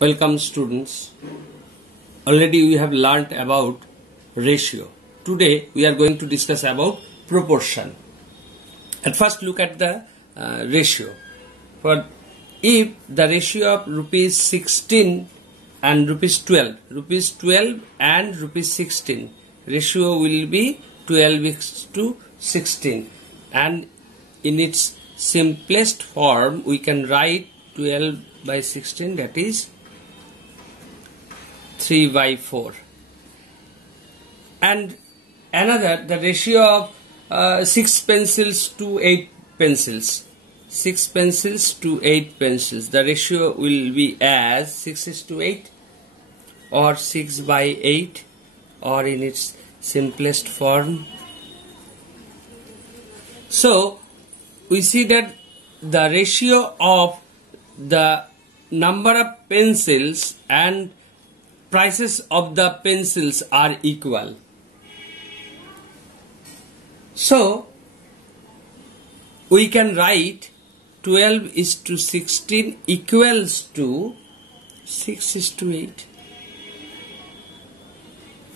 Welcome students. Already we have learnt about ratio. Today we are going to discuss about proportion. At first look at the ratio. For if the ratio of rupees 16 and rupees 12 and rupees 16 ratio will be 12:16, and in its simplest form we can write 12/16, that is 3/4. And another, the ratio of 6 pencils to 8 pencils. 6 pencils to 8 pencils. The ratio will be as 6:8 or 6/8, or in its simplest form. So we see that the ratio of the number of pencils and prices of the pencils are equal. So we can write 12:16 equals to 6:8.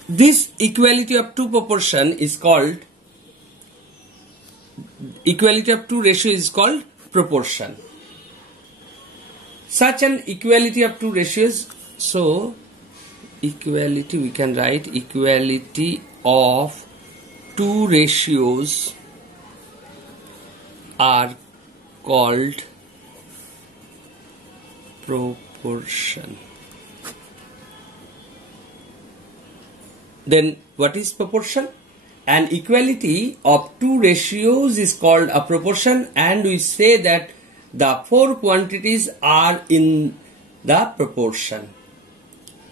This equality of two proportion is called, equality of two ratio is called proportion. Such an equality of two ratios, so equality, we can write equality of two ratios are called proportion. Then what is proportion? An equality of two ratios is called a proportion, and we say that the four quantities are in the proportion.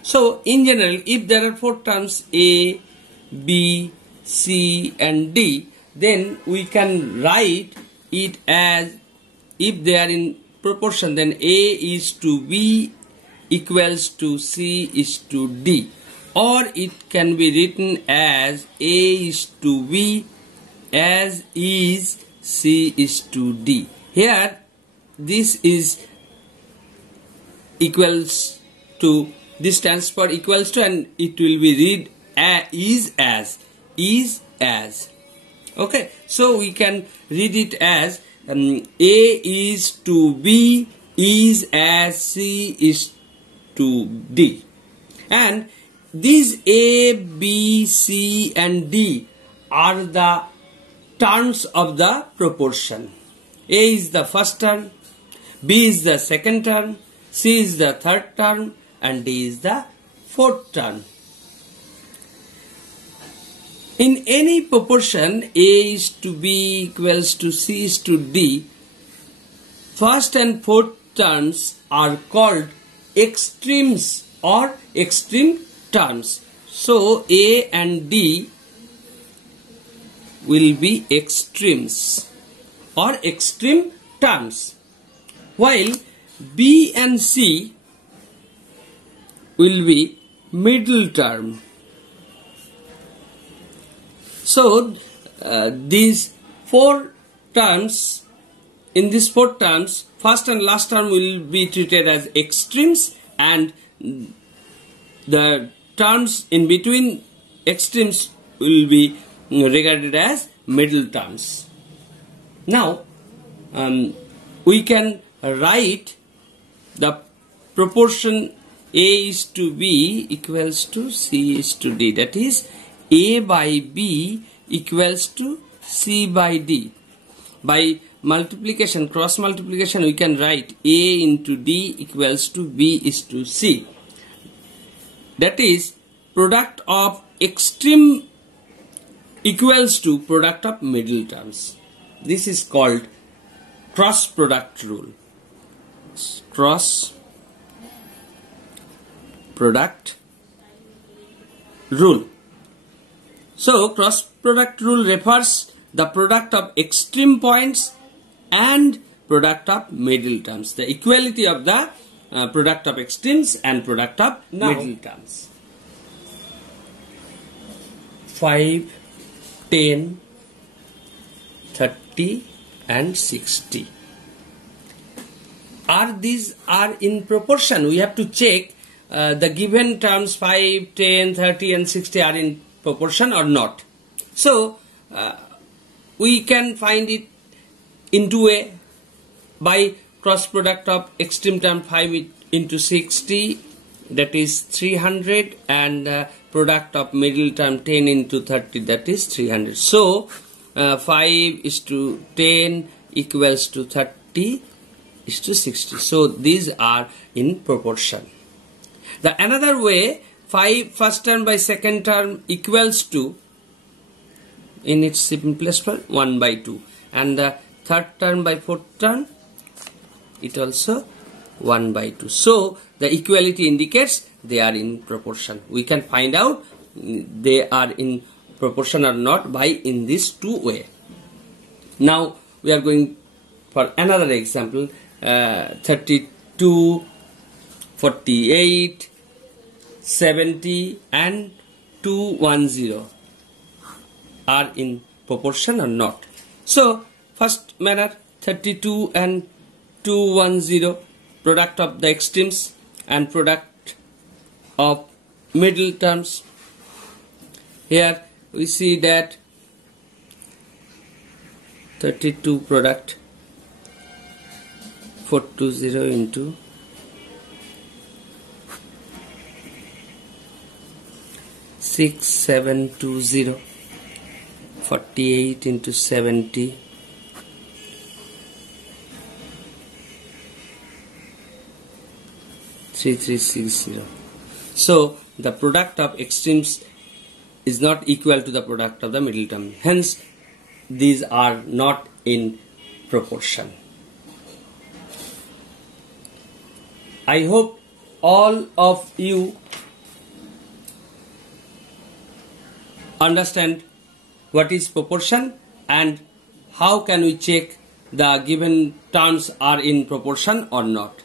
So in general, if there are four terms A, B, C and D, then we can write it as, if they are in proportion, then A is to B equals to C is to D. Or it can be written as A is to B as is C is to D. Here this is equals to, this stands for equals to, and it will be read is as. Okay, so we can read it as A is to B is as C is to D. And these A, B, C and D are the terms of the proportion. A is the first term, B is the second term, C is the third term and D is the fourth term. In any proportion A is to B equals to C is to D, first and fourth terms are called extremes or extreme terms. So A and D will be extremes or extreme terms, while B and C will be middle term. So these four terms, in these four terms, first and last term will be treated as extremes, and the terms in between extremes will be regarded as middle terms. Now we can write the proportion A is to B equals to C is to D, that is A by B equals to C by D. By multiplication, cross multiplication, we can write A into D equals to B is to C. That is, product of extreme equals to product of middle terms. This is called cross product rule. Cross product rule. So cross product rule refers the product of extreme points and product of middle terms, the equality of the product of extremes and product of middle terms. 5, 10, 30 and 60. these are in proportion. We have to check the given terms 5, 10, 30 and 60 are in proportion or not. So we can find it in two ways, by cross product of extreme term 5 into 60, that is 300, and product of middle term 10 into 30, that is 300. So 5 is to 10 equals to 30 is to 60. So these are in proportion. The another way, 5 first term by second term equals to, in its simplest form, 1 by 2, and the third term by fourth term, it also 1 by 2. So the equality indicates they are in proportion. We can find out they are in proportion or not by in this two way. Now we are going for another example. 32, 48, 70 and 210 are in proportion or not. So first manner, 32 and 210, product of the extremes and product of middle terms. Here we see that 32 product 420 into 6720, 48 into 70, 3360. So the product of extremes is not equal to the product of the middle term. Hence, these are not in proportion. I hope all of you understand what is proportion and how can we check the given terms are in proportion or not.